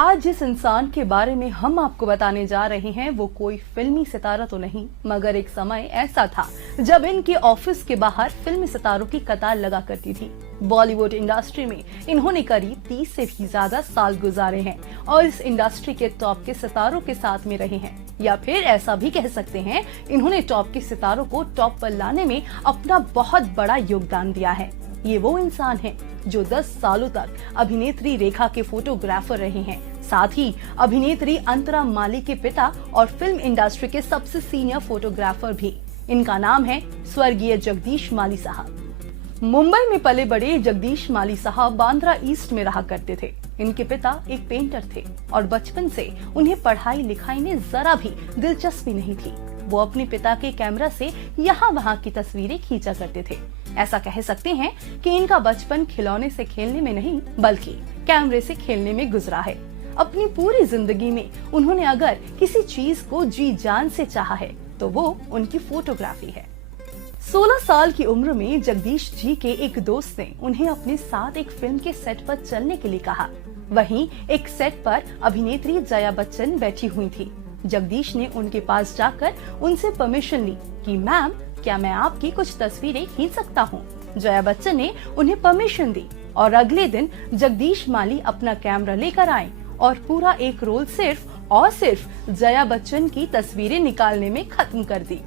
आज जिस इंसान के बारे में हम आपको बताने जा रहे हैं वो कोई फिल्मी सितारा तो नहीं, मगर एक समय ऐसा था जब इनके ऑफिस के बाहर फिल्मी सितारों की कतार लगा करती थी। बॉलीवुड इंडस्ट्री में इन्होंने करीब 30 से भी ज्यादा साल गुजारे हैं और इस इंडस्ट्री के टॉप के सितारों के साथ में रहे हैं, या फिर ऐसा भी कह सकते हैं इन्होंने टॉप के सितारों को टॉप पर लाने में अपना बहुत बड़ा योगदान दिया है। ये वो इंसान हैं जो 10 सालों तक अभिनेत्री रेखा के फोटोग्राफर रहे हैं, साथ ही अभिनेत्री अंतरा माली के पिता और फिल्म इंडस्ट्री के सबसे सीनियर फोटोग्राफर भी। इनका नाम है स्वर्गीय जगदीश माली साहब। मुंबई में पले बड़े जगदीश माली साहब बांद्रा ईस्ट में रहा करते थे। इनके पिता एक पेंटर थे और बचपन से उन्हें पढ़ाई लिखाई में जरा भी दिलचस्पी नहीं थी। वो अपने पिता के कैमरा से यहाँ वहाँ की तस्वीरें खींचा करते थे। ऐसा कह सकते हैं कि इनका बचपन खिलौने से खेलने में नहीं बल्कि कैमरे से खेलने में गुजरा है। अपनी पूरी जिंदगी में उन्होंने अगर किसी चीज को जी जान से चाहा है तो वो उनकी फोटोग्राफी है। 16 साल की उम्र में जगदीश जी के एक दोस्त ने उन्हें अपने साथ एक फिल्म के सेट पर चलने के लिए कहा। वहीं एक सेट पर अभिनेत्री जया बच्चन बैठी हुई थी। जगदीश ने उनके पास जाकर उनसे परमिशन ली कि मैम, क्या मैं आपकी कुछ तस्वीरें खींच सकता हूँ। जया बच्चन ने उन्हें परमिशन दी और अगले दिन जगदीश माली अपना कैमरा लेकर आए और पूरा एक रोल सिर्फ और सिर्फ जया बच्चन की तस्वीरें निकालने में खत्म कर दी।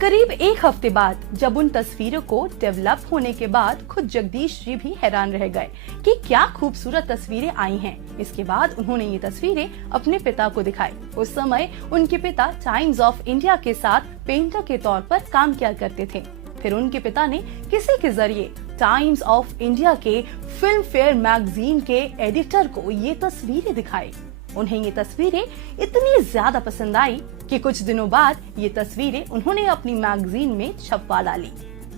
करीब एक हफ्ते बाद जब उन तस्वीरों को डेवलप होने के बाद खुद जगदीश जी भी हैरान रह गए कि क्या खूबसूरत तस्वीरें आई हैं। इसके बाद उन्होंने ये तस्वीरें अपने पिता को दिखाई। उस समय उनके पिता टाइम्स ऑफ इंडिया के साथ पेंटर के तौर पर काम किया करते थे। फिर उनके पिता ने किसी के जरिए टाइम्स ऑफ इंडिया के फिल्म फेयर मैगजीन के एडिटर को ये तस्वीरें दिखाई। उन्हें ये तस्वीरें इतनी ज्यादा पसंद आई कि कुछ दिनों बाद ये तस्वीरें उन्होंने अपनी मैगजीन में छपवा डाली।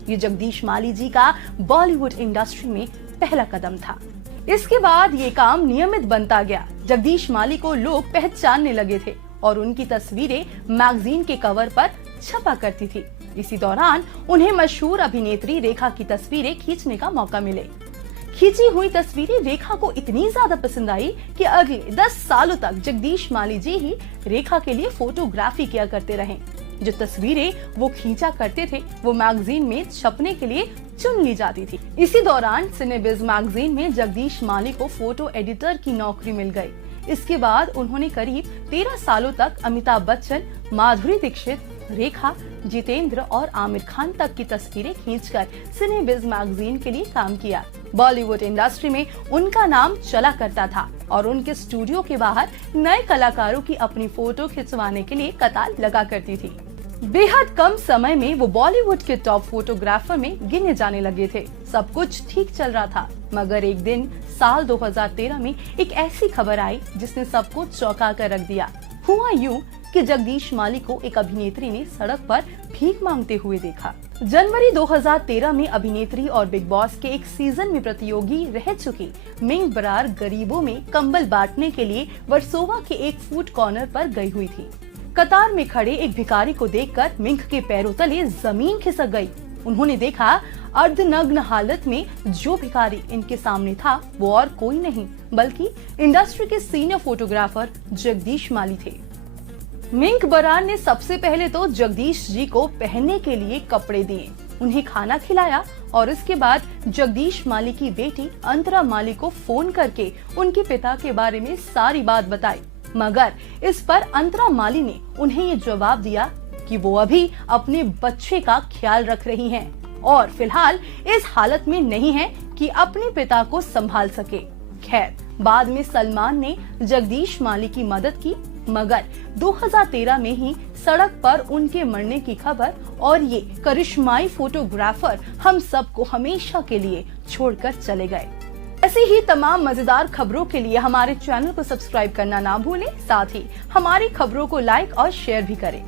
ये जगदीश माली जी का बॉलीवुड इंडस्ट्री में पहला कदम था। इसके बाद ये काम नियमित बनता गया। जगदीश माली को लोग पहचानने लगे थे और उनकी तस्वीरें मैगजीन के कवर पर छपा करती थी। इसी दौरान उन्हें मशहूर अभिनेत्री रेखा की तस्वीरें खींचने का मौका मिले। खींची हुई तस्वीरें रेखा को इतनी ज्यादा पसंद आई कि अगले 10 सालों तक जगदीश माली जी ही रेखा के लिए फोटोग्राफी किया करते रहे। जो तस्वीरें वो खींचा करते थे वो मैगजीन में छपने के लिए चुन ली जाती थी। इसी दौरान सिनेबिज मैगजीन में जगदीश माली को फोटो एडिटर की नौकरी मिल गई। इसके बाद उन्होंने करीब 13 सालों तक अमिताभ बच्चन, माधुरी दीक्षित, रेखा, जितेंद्र और आमिर खान तक की तस्वीरें खींचकर सिनेबिज मैगजीन के लिए काम किया। बॉलीवुड इंडस्ट्री में उनका नाम चला करता था और उनके स्टूडियो के बाहर नए कलाकारों की अपनी फोटो खिंचवाने के लिए कतार लगा करती थी। बेहद कम समय में वो बॉलीवुड के टॉप फोटोग्राफर में गिने जाने लगे थे। सब कुछ ठीक चल रहा था, मगर एक दिन साल 2013 में एक ऐसी खबर आई जिसने सबको चौंका कर रख दिया। हुआ यूं कि जगदीश माली को एक अभिनेत्री ने सड़क पर भीख मांगते हुए देखा। जनवरी 2013 में अभिनेत्री और बिग बॉस के एक सीजन में प्रतियोगी रह चुकी मिंग बरार गरीबों में कंबल बांटने के लिए वर्सोवा के एक फूड कॉर्नर पर गई हुई थी। कतार में खड़े एक भिखारी को देखकर मिंग के पैरों तले जमीन खिसक गई। उन्होंने देखा अर्धनग्न हालत में जो भिखारी इनके सामने था वो और कोई नहीं बल्कि इंडस्ट्री के सीनियर फोटोग्राफर जगदीश माली थे। मिंग बरार ने सबसे पहले तो जगदीश जी को पहनने के लिए कपड़े दिए, उन्हें खाना खिलाया और इसके बाद जगदीश माली की बेटी अंतरा माली को फोन करके उनके पिता के बारे में सारी बात बताई। मगर इस पर अंतरा माली ने उन्हें ये जवाब दिया कि वो अभी अपने बच्चे का ख्याल रख रही हैं और फिलहाल इस हालत में नहीं है कि अपने पिता को संभाल सके। खैर, बाद में सलमान ने जगदीश माली की मदद की, मगर 2013 में ही सड़क पर उनके मरने की खबर और ये करिश्माई फोटोग्राफर हम सबको हमेशा के लिए छोड़कर चले गए। ऐसी ही तमाम मजेदार खबरों के लिए हमारे चैनल को सब्सक्राइब करना ना भूलें, साथ ही हमारी खबरों को लाइक और शेयर भी करें।